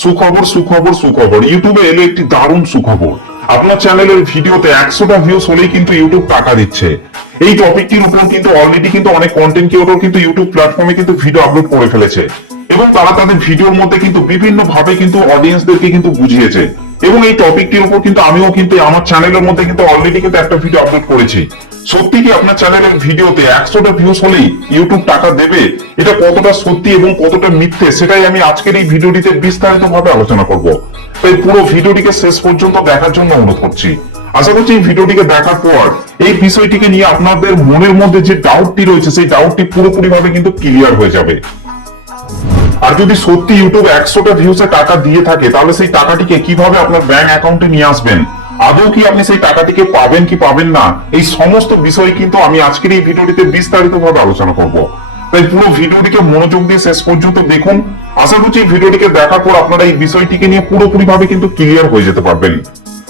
সুখবর সুখবর সুখবর। ইউটিউবে এলো একটি দারুণ সুখবর। আপনার চ্যানেলের ভিডিওতে একশোটা ভিউস হলেই কিন্তু ইউটিউব টাকা দিচ্ছে। এই টপিকটির উপর কিন্তু অলরেডি কিন্তু অনেক কন্টেন্ট ক্রিয়েটর কিন্তু ইউটিউব প্ল্যাটফর্মে কিন্তু ভিডিও আপলোড করে ফেলেছে। এবং তারা তাদের ভিডিওর মধ্যে কিন্তু বিভিন্ন ভাবে কিন্তু অডিয়েন্সদেরকে কিন্তু বুঝিয়েছে। এবং এই টপিকটির উপর কিন্তু আমিও কিন্তু আমার চ্যানেলের মধ্যে কিন্তু অলরেডি কিন্তু একটা ভিডিও আপলোড করেছি। সত্যি কি আপনার চ্যানেলের ভিডিওতে একশোটা ভিউস হলেই ইউটিউব টাকা দেবে? এটা কতটা সত্যি এবং কতটা মিথ্যে? সেটাই আমি আজকের এই ভিডিওটিতে বিস্তারিত ভাবে আলোচনা করব। তাই পুরো ভিডিওটিকে শেষ পর্যন্ত দেখার জন্য অনুরোধ করছি। আশা করছি এই ভিডিওটিকে দেখার পর এই বিষয়টিকে নিয়ে আপনাদের মনের মধ্যে যে ডাউটটি রয়েছে, সেই ডাউটটি পুরোপুরি ভাবে কিন্তু ক্লিয়ার হয়ে যাবে। আর যদি সত্যি ইউটিউব একশোটা ভিউসে টাকা দিয়ে থাকে, তাহলে সেই টাকাটিকে কীভাবে আপনার ব্যাংক অ্যাকাউন্টে নিয়ে আসবেন? আদৌ কি আপনি সেই টাকাটিকে পাবেন কি পাবেন না? এই সমস্ত বিষয় কিন্তু আমি আজকের এই ভিডিওটিতে বিস্তারিত ভাবে আলোচনা করব। তাই পুরো ভিডিওটিকে মনোযোগ দিয়ে শেষ পর্যন্ত দেখুন। আশা করছি এই ভিডিওটিকে দেখার পর আপনারা এই বিষয়টিকে নিয়ে পুরোপুরি ভাবে কিন্তু ক্লিয়ার হয়ে যেতে পারবেন।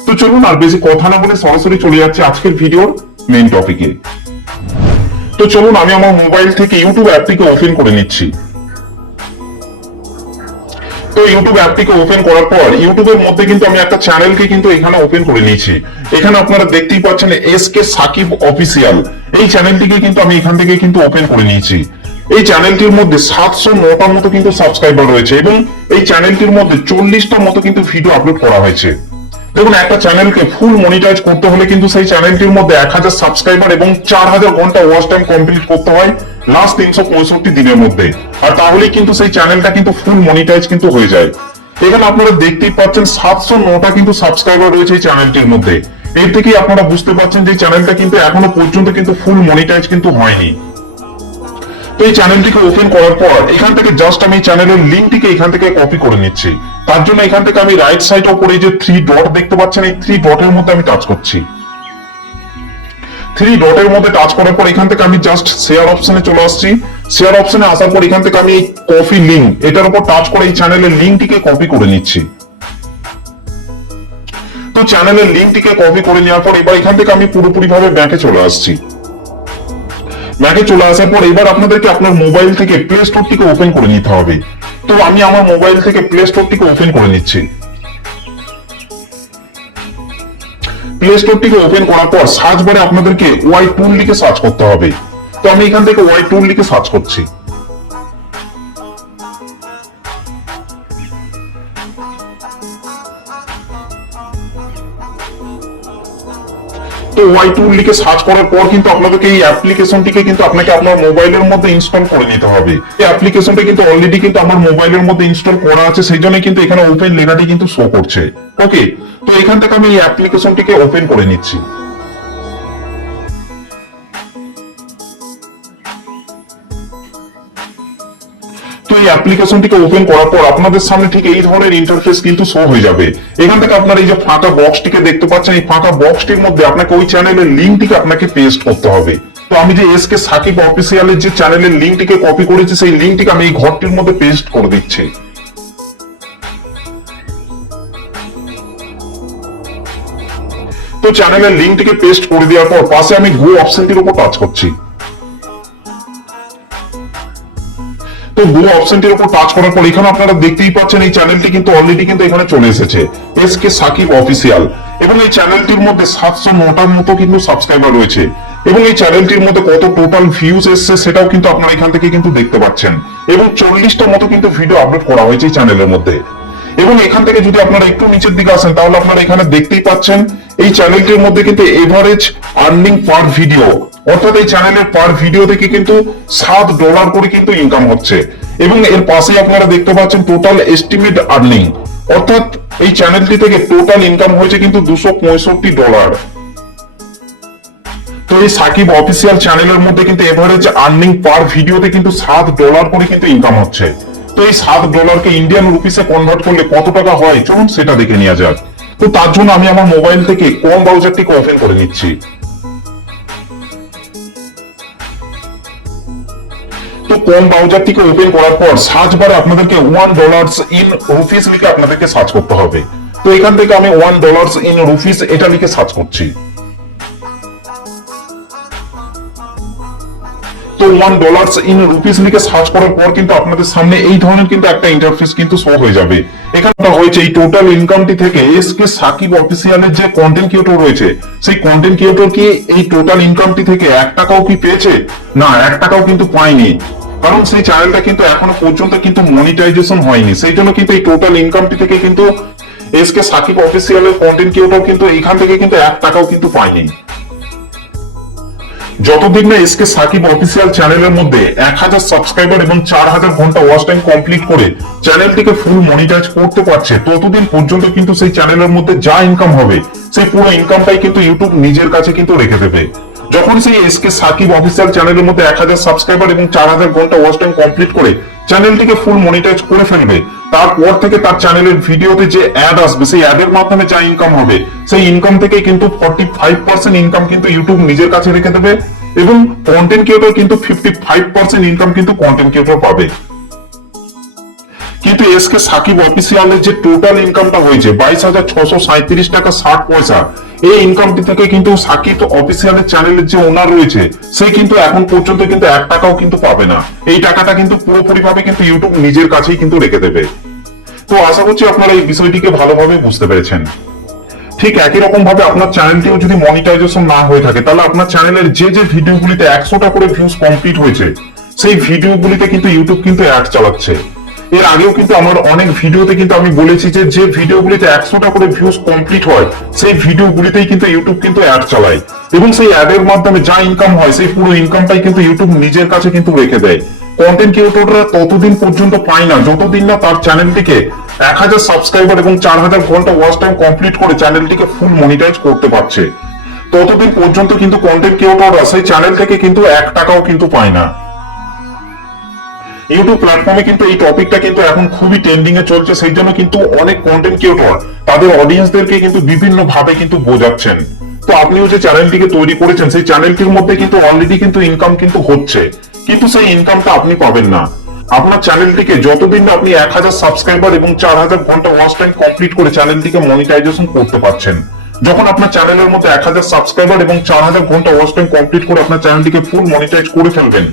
তো চলুন আর বেশি কথা না বলে সরাসরি চলে যাচ্ছে আজকের ভিডিওর মেইন টপিকে তো চলুন, আমি আমার মোবাইল থেকে ইউটিউব অ্যাপটিকে ওপেন করে নিচ্ছি। তো ইউটিউব অ্যাপটিকে ওপেন করার পর ইউটিউবের মধ্যে কিন্তু আমি একটা চ্যানেলকে কিন্তু এখানে ওপেন করে নিয়েছি। এখানে আপনারা দেখতেই পাচ্ছেন এস কে সাকিব অফিসিয়াল এই চ্যানেলটিকে কিন্তু আমি এখান থেকে কিন্তু ওপেন করে নিয়েছি। এই চ্যানেলটির মধ্যে সাতশো নটার মতো কিন্তু সাবস্ক্রাইবার রয়েছে এবং এই চ্যানেলটির মধ্যে চল্লিশটার মতো কিন্তু ভিডিও আপলোড করা হয়েছে। দেখুন, একটা চ্যানেলকে ফুল মনিটাইজ করতে হলে কিন্তু সেই চ্যানেলটির মধ্যে এক হাজার সাবস্ক্রাইবার এবং চার হাজার ঘণ্টা ওয়াচ টাইম কমপ্লিট করতে হয়। লাস্ট তিনশো পঁয়ষট্টি দিনের মধ্যে। আর তাহলেই কিন্তু সেই চ্যানেলটা কিন্তু ফুল মনিটাইজ কিন্তু হয়ে যায়। এখানে আপনারা দেখতেই পাচ্ছেন সাতশো নটা কিন্তু সাবস্ক্রাইবার রয়েছে এই চ্যানেলটির মধ্যে। এর থেকেই আপনারা বুঝতে পারছেন যে চ্যানেলটা কিন্তু এখনও পর্যন্ত কিন্তু ফুল মনিটাইজ কিন্তু হয়নি। তো এই চ্যানেলটিকে ওপেন করার পর এখান থেকে জাস্ট আমি চ্যানেলের লিঙ্কটিকে এখান থেকে কপি করে নিচ্ছি। তার জন্য এখান থেকে আমি রাইট সাইড ওপরে যে থ্রি ডট দেখতে পাচ্ছেন, এই থ্রি ডটের মধ্যে আমি টাচ করছি। থ্রি ডটের মধ্যে টাচ করার পর এখান থেকে আমি জাস্ট শেয়ার অপশনে চলে আসছি। শেয়ার অপশনে আসার পর এখান থেকে আমি কপি লিঙ্ক এটার উপর টাচ করে এই চ্যানেলের লিঙ্কটিকে কপি করে নিচ্ছি। তো চ্যানেলের লিঙ্কটিকে কপি করে নেওয়ার পর এবার এখান থেকে আমি পুরোপুরি ভাবে ব্যাংকে চলে আসছি। ব্যাকে চলে আসার পর এবার আপনাদেরকে আপনার মোবাইল থেকে প্লে স্টোরটিকে ওপেন করে নিতে হবে। তো আমি আমার মোবাইল থেকে প্লে স্টোরটিকে ওপেন করে নিচ্ছি। প্লে স্টোরটিকে ওপেন করার পর সার্চ বারে আপনাদেরকে ওয়াই টুল লিখে সার্চ করতে হবে। তো আমি এখান থেকে ওয়াই টুল লিখে সার্চ করছি। তো ওয়াই টু লিখে সার্চ করার পর কিন্তু আপনাদেরকে এই অ্যাপ্লিকেশনটিকে কিন্তু আপনাকে আপনার মোবাইলের মধ্যে ইনস্টল করে নিতে হবে। এই অ্যাপ্লিকেশনটা কিন্তু অলরেডি কিন্তু আমার মোবাইলের মধ্যে ইনস্টল করা আছে, সেই জন্য কিন্তু এখানে ওপেন লেখাটি কিন্তু শো করছে। ওকে তো এখান থেকে আমি এই অ্যাপ্লিকেশনটিকে ওপেন করে নিচ্ছি। এই অ্যাপ্লিকেশনটিকে ওপেন করার পর আপনাদের সামনে ঠিক এই ধরনের ইন্টারফেস কিন্তু শো হয়ে যাবে। এখান থেকে এই যে ফাঁকা বক্সটিকে দেখতে পাচ্ছেন, এই ফাঁকা বক্সটির মধ্যে আপনাকে ওই চ্যানেলের লিঙ্কটিকে আপনাকে পেস্ট করতে হবে। তো আমি যে এস কে সাকিব অফিসিয়ালের যে চ্যানেলের লিঙ্কটিকে কপি করেছি, সেই লিঙ্কটিকে আমি এই ঘরটির মধ্যে পেস্ট করে দিচ্ছি। তো চ্যানেলের লিঙ্কটিকে পেস্ট করে দেওয়ার পর পাশে আমি গো অপশনটির উপর টাচ করছি। তো গো অপশনটির উপর টাচ করার পর এখানে আপনারা দেখতেই পাচ্ছেন এই চ্যানেলটি কিন্তু অলরেডি কিন্তু এখানে চলে এসেছে। এস কে সাকিব অফিসিয়াল এবং এই চ্যানেলটির মধ্যে সাতশো নটার মতো কিন্তু সাবস্ক্রাইবার রয়েছে। এবং এই চ্যানেলটির মধ্যে কত টোটাল ভিউজ এসছে সেটাও কিন্তু আপনারা এখান থেকে কিন্তু দেখতে পাচ্ছেন। এবং চল্লিশটা মতো কিন্তু ভিডিও আপলোড করা হয়েছে এই চ্যানেলের মধ্যে। এবং এখান থেকে যদি আপনারা একটু নিচের দিকে আসেন, তাহলে আপনারা এখানে দেখতেই পাচ্ছেন, এই চ্যানেলটির মধ্যে কিন্তু এভারেজ আর্নিং পার ভিডিও অর্থাৎ এই চ্যানেলের পার ভিডিও থেকে কিন্তু সাত ডলার করে কিন্তু ইনকাম হচ্ছে। এবং এর পাশে আপনারা দেখতে পাচ্ছেন টোটাল এস্টিমেট আর্নিং অর্থাৎ এই চ্যানেলটি থেকে টোটাল ইনকাম হয়েছে কিন্তু দুশো ডলার তো এই সাকিব অফিসিয়াল চ্যানেলের মধ্যে কিন্তু এভারেজ আর্নিং পার ভিডিওতে কিন্তু সাত ডলার করে কিন্তু ইনকাম হচ্ছে। তো এই সাত ডলারকে ইন্ডিয়ান রুপিসে কনভার্ট করলে কত টাকা হয়? চলুন সেটা দেখে নেওয়া যাক। তো তার জন্য আমি আমার মোবাইল থেকে কোন ব্রাউজারটিকে ওপেন করে নিচ্ছি। তো কোন ব্রাউজারটিকে ওপেন করার পর সার্চ বারে আপনাদেরকে ওয়ান ডলার্স ইন রুফিস লিখে আপনাদেরকে সার্চ করতে হবে। তো এখান থেকে আমি ওয়ান ডলার্স ইন রুফিস এটা লিখে সার্চ করছি। তো ওয়ান ইন রুপিস লিখে সার্চ করার পর কিন্তু আপনাদের সামনে এই ধরনের কিন্তু একটা ইন্টারফেস কিন্তু শো হয়ে যাবে। এখানে হয়েছে, এই টোটাল ইনকামটি থেকে এস কে সাকিব অফিসিয়ালের যে কন্টেন্ট ক্রিয়েটর রয়েছে, সেই কন্টেন্ট ক্রিয়েটর কি এই টোটাল ইনকামটি থেকে এক টাকাও কি পেয়েছে? না, এক টাকাও কিন্তু পায়নি। কারণ সেই চ্যানেলটা কিন্তু এখনও পর্যন্ত কিন্তু মনিটাইজেশন হয়নি। সেই জন্য কিন্তু এই টোটাল ইনকামটি থেকে কিন্তু এস কে সাকিব অফিসিয়ালের কন্টেন্ট ক্রিয়েটর কিন্তু এখান থেকে কিন্তু এক টাকাও কিন্তু পায়নি। যতদিন না এসকে সাকিব অফিসিয়াল চ্যানেলের মধ্যে এক হাজার সাবস্ক্রাইবার এবং চার হাজার ঘণ্টা ওয়াচ টাইম কমপ্লিট করে চ্যানেলটিকে ফুল মনিটাইজ করতে পারছে, ততদিন পর্যন্ত কিন্তু সেই চ্যানেলের মধ্যে যা ইনকাম হবে, সেই পুরো ইনকামটাই কিন্তু ইউটিউব নিজের কাছে কিন্তু রেখে দেবে। যখন সেই এসকে সাকিব অফিসিয়াল চ্যানেলের মধ্যে এক হাজার সাবস্ক্রাইবার এবং চার হাজার ঘণ্টা ওয়াচ টাইম কমপ্লিট করে চ্যানেলটিকে ফুল মনিটাইজ করে ফেলবে তারপর থেকে তার চ্যানেলের ভিডিওতে যে অ্যাড আসবে, সেই অ্যাডের মাধ্যমে যা ইনকাম হবে, সেই ইনকাম থেকে কিন্তু ফর্টি ইনকাম কিন্তু ইউটিউব নিজের কাছে রেখে দেবে এবং কন্টেন্ট ক্রিয়েটর কিন্তু ফিফটি ইনকাম কিন্তু কন্টেন্ট ক্রিয়েটর পাবে। কিন্তু এসকে সাকিব অফিসিয়ালের যে টোটাল ইনকামটা হয়েছে, বাইশ হাজার ছশো টাকা ষাট পয়সা এই ইনকামটি থেকে কিন্তু সাকিব অফিসিয়ালের চ্যানেলের যে ওনার রয়েছে, সে কিন্তু এখন পর্যন্ত কিন্তু এক টাকাও কিন্তু পাবে না। এই টাকাটা কিন্তু পুরোপুরিভাবে কিন্তু ইউটিউব নিজের কাছেই কিন্তু রেখে দেবে। তো আশা করছি আপনারা এই বিষয়টিকে ভালোভাবে বুঝতে পেরেছেন। ঠিক একই রকম ভাবে আপনার চ্যানেলটিও যদি মনিটাইজেশন না হয়ে থাকে, তাহলে আপনার চ্যানেলের যে যে ভিডিওগুলিতে একশোটা করে ভিউজ কমপ্লিট হয়েছে, সেই ভিডিওগুলিতে কিন্তু ইউটিউব কিন্তু অ্যাড চালাচ্ছে। এর আগেও কিন্তু আমার অনেক ভিডিওতে কিন্তু আমি বলেছি যে যে ভিডিওগুলিতে একশোটা করে ভিউজ কমপ্লিট হয়, সেই ভিডিওগুলিতেই কিন্তু ইউটিউব কিন্তু অ্যাড চালায়। এবং সেই অ্যাডের মাধ্যমে যা ইনকাম হয়, সেই পুরো ইনকামটাই কিন্তু ইউটিউব নিজের কাছে কিন্তু রেখে দেয়। কন্টেন্ট ক্রিয়েটররা ততদিন পর্যন্ত পায় না। যতদিন না তার চ্যানেলটিকে এক হাজার সাবস্ক্রাইবার এবং চার হাজার ঘণ্টা ওয়াচ টাইম কমপ্লিট করে চ্যানেলটিকে ফুল মনিটাইজ করতে পারছে। ততদিন পর্যন্ত কিন্তু কন্টেন্ট ক্রিয়েটররা সেই চ্যানেল থেকে কিন্তু এক টাকাও কিন্তু পায় না। ইউটিউব প্ল্যাটফর্মে কিন্তু এই টপিকটা কিন্তু এখন খুবই ট্রেন্ডিং এ চলছে, সেই জন্য কিন্তু অনেক কন্টেন্ট ক্রিয়েটর তাদের অডিয়েন্সদেরকে কিন্তু বিভিন্ন ভাবে কিন্তু বোঝাচ্ছেন। তো আপনিও যে চ্যানেলটিকে তৈরি করেছেন, সেই চ্যানেলটির মধ্যে কিন্তু অলরেডি কিন্তু ইনকাম কিন্তু হচ্ছে। কিন্তু সেই ইনকামটা আপনি পাবেন না। আপনার চ্যানেলটিকে যতদিন আপনি এক হাজার সাবস্ক্রাইবার এবং চার হাজার ঘণ্টা ওয়াচ টাইম কমপ্লিট করে চ্যানেলটিকে মনিটাইজেশন করতে পারছেন। যখন আপনার চ্যানেলের মধ্যে এক হাজার সাবস্ক্রাইবার এবং চার হাজার ঘণ্টা ওয়াচ টাইম কমপ্লিট করে আপনার চ্যানেলটিকে ফুল মনিটাইজ করে ফেলবেন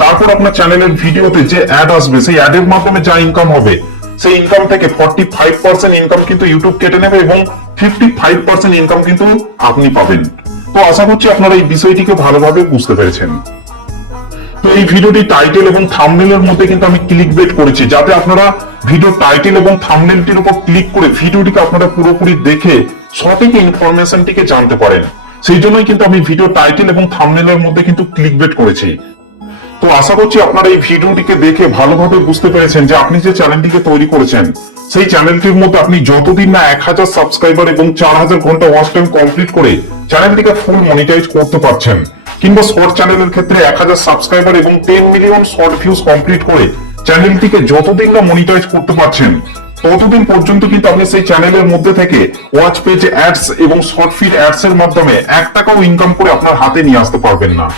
তারপর আপনার চ্যানেলের ভিডিওতে যে অ্যাড আসবে, সেই অ্যাডের মাধ্যমে যা ইনকাম হবে, সেই ইনকাম থেকে ফর্টি ফাইভ পার্সেন্ট ইনকাম কিন্তু ইউটিউব কেটে নেবে এবং ফিফটি ফাইভ পার্সেন্ট ইনকাম কিন্তু আপনি পাবেন। তো আশা করছি আপনারা এই বিষয়টিকে ভালোভাবে বুঝতে পেরেছেন। তো এই ভিডিওটি টাইটেল এবং থাম্বনেলের মধ্যে কিন্তু আমি ক্লিক বেট করেছি, যাতে আপনারা ভিডিও টাইটেল এবং থাম্বনেলটির উপর ক্লিক করে ভিডিওটিকে আপনারা পুরোপুরি দেখে সঠিক ইনফরমেশনটিকে জানতে পারেন। সেই জন্যই কিন্তু আমি ভিডিও টাইটেল এবং থাম্বনেলের মধ্যে কিন্তু ক্লিক বেট করেছি। তো আশা করছি আপনারা এই ভিডিওটিকে দেখে ভালোভাবে বুঝতে পেরেছেন যে আপনি যে চ্যানেলটিকে তৈরি করেছেন, সেই চ্যানেলটির মধ্যে আপনি যতদিন না এক হাজার সাবস্ক্রাইবার এবং চার হাজার ঘণ্টা ওয়াচ টাইম কমপ্লিট করে চ্যানেলটিকে ফুল মনিটাইজ করতে পারছেন, কিংবা শর্ট চ্যানেলের ক্ষেত্রে এক হাজার সাবস্ক্রাইবার এবং ten million short views complete করে চ্যানেলটিকে যতদিন না মনিটাইজ করতে পারছেন, ততদিন পর্যন্ত কিন্তু আপনি সেই চ্যানেলের মধ্যে থেকে ওয়াচ পেজ অ্যাডস এবং শর্ট ফিড অ্যাডস এর মাধ্যমে এক টাকাও ইনকাম করে আপনার হাতে নিয়ে আসতে পারবেন না।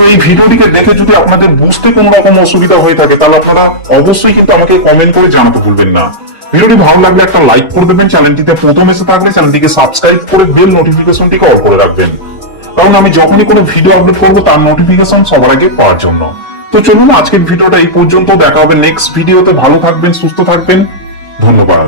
তো এই ভিডিওটিকে দেখে যদি আপনাদের বুঝতে কোনো রকম অসুবিধা হয়ে থাকে, তাহলে আপনারা অবশ্যই কিন্তু আমাকে কমেন্ট করে জানাতে ভুলবেন না। ভিডিওটি ভালো লাগলে একটা লাইক করে দেবেন, চ্যানেলটিতে প্রথম এসে থাকলে চ্যানেলটিকে সাবস্ক্রাইব করে বেল নোটিফিকেশনটিকে অন করে রাখবেন। কারণ আমি যখনই কোনো ভিডিও আপলোড করব, তার নোটিফিকেশন সবার আগে পাওয়ার জন্য। তো চলুন, আজকের ভিডিওটা এই পর্যন্ত। দেখা হবে নেক্সট ভিডিওতে ভালো থাকবেন, সুস্থ থাকবেন। ধন্যবাদ।